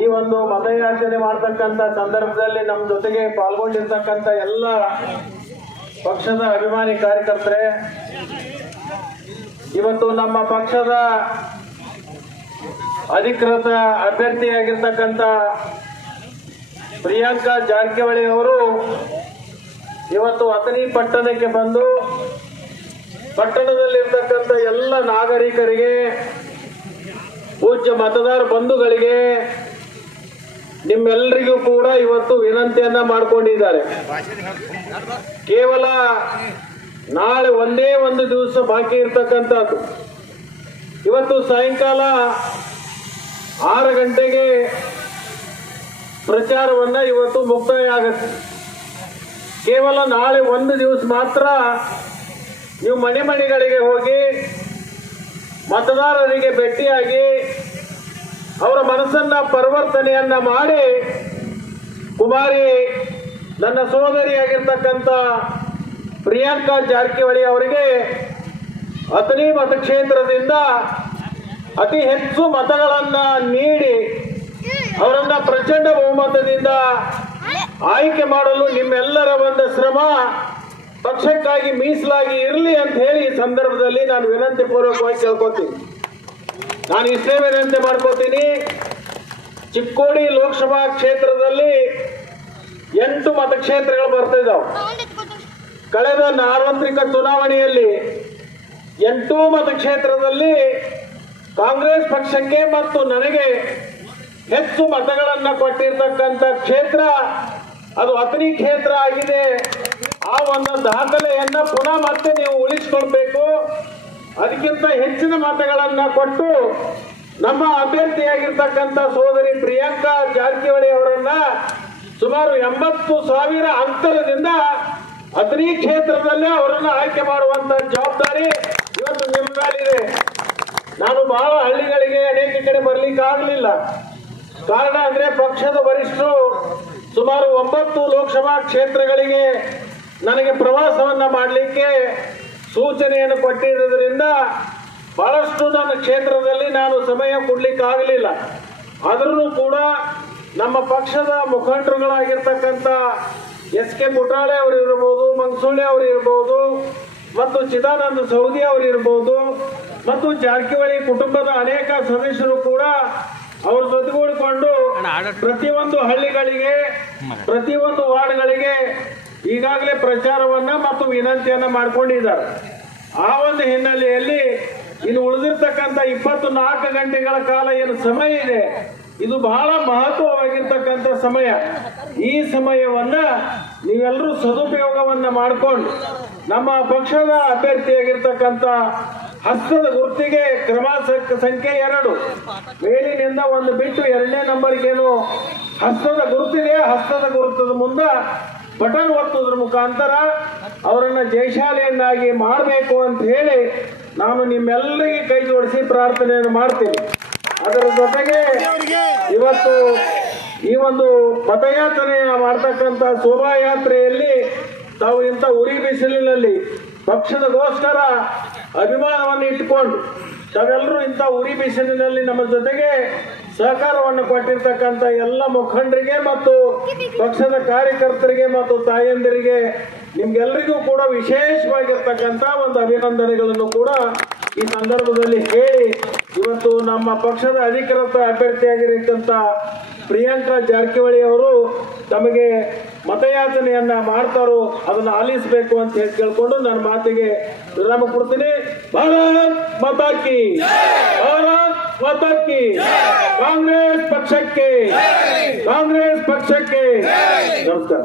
ಈ ಒಂದು ಮತಯಾಚನೆ ಮಾಡತಕ್ಕಂಥ ಸಂದರ್ಭದಲ್ಲಿ ನಮ್ಮ ಜೊತೆಗೆ ಪಾಲ್ಗೊಂಡಿರ್ತಕ್ಕಂಥ ಎಲ್ಲ ಪಕ್ಷದ ಅಭಿಮಾನಿ ಕಾರ್ಯಕರ್ತರೇ, ಇವತ್ತು ನಮ್ಮ ಪಕ್ಷದ ಅಧಿಕೃತ ಅಭ್ಯರ್ಥಿಯಾಗಿರ್ತಕ್ಕಂಥ ಪ್ರಿಯಾಂಕಾ ಜಾರಕಿಹೊಳಿ ಅವರು ಇವತ್ತು ಅಥಣಿ ಪಟ್ಟಣಕ್ಕೆ ಬಂದು ಪಟ್ಟಣದಲ್ಲಿರ್ತಕ್ಕಂಥ ಎಲ್ಲ ನಾಗರಿಕರಿಗೆ, ಪೂಜ್ಯ ಮತದಾರ ಬಂಧುಗಳಿಗೆ, ನಿಮ್ಮೆಲ್ಲರಿಗೂ ಕೂಡ ಇವತ್ತು ವಿನಂತಿಯನ್ನ ಮಾಡಿಕೊಂಡಿದ್ದಾರೆ. ಕೇವಲ ನಾಳೆ ಒಂದೇ ಒಂದು ದಿವಸ ಬಾಕಿ ಇರ್ತಕ್ಕಂಥದ್ದು. ಇವತ್ತು ಸಾಯಂಕಾಲ 6 ಗಂಟೆಗೆ ಪ್ರಚಾರವನ್ನ ಇವತ್ತು ಮುಕ್ತಾಯ ಆಗುತ್ತೆ. ಕೇವಲ ನಾಳೆ ಒಂದು ದಿವಸ ಮಾತ್ರ ನೀವು ಮನೆ ಮನೆಗಳಿಗೆ ಹೋಗಿ ಮತದಾರರಿಗೆ ಭೇಟಿಯಾಗಿ ಅವರ ಮನಸ್ಸನ್ನ ಪರಿವರ್ತನೆಯನ್ನ ಮಾಡಿ, ಕುಮಾರಿ ನನ್ನ ಸೋದರಿಯಾಗಿರ್ತಕ್ಕಂಥ ಪ್ರಿಯಾಂಕಾ ಜಾರಕಿಹೊಳಿ ಅವರಿಗೆ ಅಥಣಿ ಮತಕ್ಷೇತ್ರದಿಂದ ಅತಿ ಹೆಚ್ಚು ಮತಗಳನ್ನ ನೀಡಿ ಅವರನ್ನ ಪ್ರಚಂಡ ಬಹುಮತದಿಂದ ಆಯ್ಕೆ ಮಾಡಲು ನಿಮ್ಮೆಲ್ಲರ ಒಂದು ಶ್ರಮ ಪಕ್ಷಕ್ಕಾಗಿ ಮೀಸಲಾಗಿ ಇರಲಿ ಅಂತ ಹೇಳಿ ಈ ಸಂದರ್ಭದಲ್ಲಿ ನಾನು ವಿನಂತಿ ಪೂರ್ವಕವಾಗಿ ಕೇಳ್ಕೊತೀನಿ. ನಾನು ಇಷ್ಟೇ ವಿನಂತಿ ಮಾಡ್ಕೋತೀನಿ. ಚಿಕ್ಕೋಡಿ ಲೋಕಸಭಾ ಕ್ಷೇತ್ರದಲ್ಲಿ 8 ಮತಕ್ಷೇತ್ರಗಳು ಬರ್ತಿದ್ದಾವೆ. ಕಳೆದ ಸಾರ್ವತ್ರಿಕ ಚುನಾವಣೆಯಲ್ಲಿ 8 ಮತಕ್ಷೇತ್ರದಲ್ಲಿ ಕಾಂಗ್ರೆಸ್ ಪಕ್ಷಕ್ಕೆ ಮತ್ತು ನನಗೆ ಹೆಚ್ಚು ಮತಗಳನ್ನ ಕೊಟ್ಟಿರ್ತಕ್ಕಂಥ ಕ್ಷೇತ್ರ ಅದು ಅಥಣಿ ಕ್ಷೇತ್ರ ಆಗಿದೆ. ಆ ಒಂದು ದಾಖಲೆಯನ್ನ ಪುನಃ ಮತ್ತೆ ನೀವು ಉಳಿಸಿಕೊಳ್ಬೇಕು. ಅದಕ್ಕಿಂತ ಹೆಚ್ಚಿನ ಮತಗಳನ್ನ ಕೊಟ್ಟು ನಮ್ಮ ಅಭ್ಯರ್ಥಿಯಾಗಿರ್ತಕ್ಕಂಥ ಸೋದರಿ ಪ್ರಿಯಾಂಕಾ ಜಾರಕಿಹೊಳಿ ಅವರನ್ನ ಸುಮಾರು 80,000 ಅಂತರದಿಂದ ಅಥಣಿ ಕ್ಷೇತ್ರದಲ್ಲೇ ಅವರನ್ನ ಆಯ್ಕೆ ಮಾಡುವಂತ ಜವಾಬ್ದಾರಿ ಇವತ್ತು ನಿಮ್ಮ ಮೇಲಿದೆ. ನಾನು ಬಹಳ ಹಳ್ಳಿಗಳಿಗೆ ಅನೇಕ ಕಡೆ ಬರ್ಲಿಕ್ಕೆ ಆಗಲಿಲ್ಲ. ಕಾರಣ ಅಂದ್ರೆ ಪಕ್ಷದ ವರಿಷ್ಠರು ಸುಮಾರು 9 ಲೋಕಸಭಾ ಕ್ಷೇತ್ರಗಳಿಗೆ ನನಗೆ ಪ್ರವಾಸವನ್ನ ಮಾಡಲಿಕ್ಕೆ ಸೂಚನೆಯನ್ನು ಕೊಟ್ಟಿರೋದ್ರಿಂದ ಬಹಳಷ್ಟು ನನ್ನ ಕ್ಷೇತ್ರದಲ್ಲಿ ನಾನು ಸಮಯ ಕೊಡ್ಲಿಕ್ಕೆ ಆಗಲಿಲ್ಲ. ಆದ್ರೂ ಕೂಡ ನಮ್ಮ ಪಕ್ಷದ ಮುಖಂಡರುಗಳಾಗಿರ್ತಕ್ಕಂಥ SK ಮುಟ್ರಾಳೆ ಅವರು ಇರಬಹುದು, ಮಂಗಸೂಳೆ ಅವರು ಇರಬಹುದು, ಮತ್ತು ಚಿದಾನಂದ ಸೌದಿ ಅವರು ಇರಬಹುದು, ಮತ್ತು ಜಾರಕಿಹೊಳಿ ಕುಟುಂಬದ ಅನೇಕ ಸದಸ್ಯರು ಕೂಡ ಅವ್ರ ಜೊತೆಗೂಡಿಕೊಂಡು ಪ್ರತಿಯೊಂದು ಹಳ್ಳಿಗಳಿಗೆ, ಪ್ರತಿಯೊಂದು ವಾರ್ಡ್ಗಳಿಗೆ ಈಗಾಗಲೇ ಪ್ರಚಾರವನ್ನ ಮತ್ತು ವಿನಂತಿಯನ್ನ ಮಾಡಿಕೊಂಡಿದ್ದಾರೆ. ಆ ಒಂದು ಹಿನ್ನೆಲೆಯಲ್ಲಿ ಇನ್ನು ಉಳಿದಿರ್ತಕ್ಕಂಥ 24 ಗಂಟೆಗಳ ಕಾಲ ಏನು ಸಮಯ ಇದೆ, ಇದು ಬಹಳ ಮಹತ್ವವಾಗಿರ್ತಕ್ಕಂಥ ಸಮಯ. ಈ ಸಮಯವನ್ನ ನೀವೆಲ್ಲರೂ ಸದುಪಯೋಗವನ್ನ ಮಾಡಿಕೊಂಡು ನಮ್ಮ ಪಕ್ಷದ ಅಭ್ಯರ್ಥಿಯಾಗಿರ್ತಕ್ಕಂಥ ಹಸ್ತದ ಗುರುತಿಗೆ ಕ್ರಮಾಂಕ ಸಂಖ್ಯೆ 2 ಮೇಲಿನಿಂದ ಒಂದು ಬಿಟ್ಟು 2ನೇ ನಂಬರ್ಗೇನು ಹಸ್ತದ ಗುರುತಿದೆ, ಹಸ್ತದ ಗುರುತದ ಮುಂದೆ ಬಟನ್ ಒತ್ತುವುದರ ಮುಖಾಂತರ ಅವರನ್ನ ಜಯಶಾಲಿಯನ್ನಾಗಿ ಮಾಡಬೇಕು ಅಂತ ಹೇಳಿ ನಾನು ನಿಮ್ಮೆಲ್ಲರಿಗೆ ಕೈ ಜೋಡಿಸಿ ಪ್ರಾರ್ಥನೆಯನ್ನು ಮಾಡ್ತೀನಿ. ಅದರ ಜೊತೆಗೆ ಇವತ್ತು ಈ ಒಂದು ಮತಯಾತ್ರೆ ಮಾಡ್ತಕ್ಕಂಥ ಶೋಭಾಯಾತ್ರೆಯಲ್ಲಿ ತಾವು ಇಂಥ ಉರಿ ಬಿಸಿಲಿನಲ್ಲಿ ಪಕ್ಷದಗೋಸ್ಕರ ಅಭಿಮಾನವನ್ನು ಇಟ್ಟುಕೊಂಡು ತಾವೆಲ್ಲರೂ ಇಂಥ ಉರಿ ಬಿಸಿಲಿನಲ್ಲಿ ನಮ್ಮ ಜೊತೆಗೆ ಸಹಕಾರವನ್ನು ಕೊಟ್ಟಿರ್ತಕ್ಕಂಥ ಎಲ್ಲ ಮುಖಂಡರಿಗೆ ಮತ್ತು ಪಕ್ಷದ ಕಾರ್ಯಕರ್ತರಿಗೆ ಮತ್ತು ತಾಯಂದಿರಿಗೆ ನಿಮ್ಗೆಲ್ಲರಿಗೂ ಕೂಡ ವಿಶೇಷವಾಗಿರ್ತಕ್ಕಂಥ ಒಂದು ಅಭಿನಂದನೆಗಳನ್ನು ಕೂಡ ಈ ಸಂದರ್ಭದಲ್ಲಿ ಹೇಳಿ, ಇವತ್ತು ನಮ್ಮ ಪಕ್ಷದ ಅಧಿಕೃತ ಅಭ್ಯರ್ಥಿಯಾಗಿರತಕ್ಕಂಥ ಪ್ರಿಯಾಂಕಾ ಜಾರಕಿಹೊಳಿ ಅವರು ತಮಗೆ ಮತಯಾಚನೆಯನ್ನ ಮಾಡ್ತಾರೋ ಅದನ್ನು ಆಲಿಸಬೇಕು ಅಂತ ಹೇಳಿ ಕೇಳ್ಕೊಂಡು ನನ್ನ ಮಾತಿಗೆ ವಿರಾಮ ಕೊಡ್ತೀನಿ. ಭಾರತ್ ಮಾತಾ ಕಿ, ಭಾರತ್ ಮಾತಾ ಕಿ. ಕಾಂಗ್ರೆಸ್ ಪಕ್ಷಕ್ಕೆ, ಕಾಂಗ್ರೆಸ್ ಪಕ್ಷಕ್ಕೆ ನಮಸ್ಕಾರ.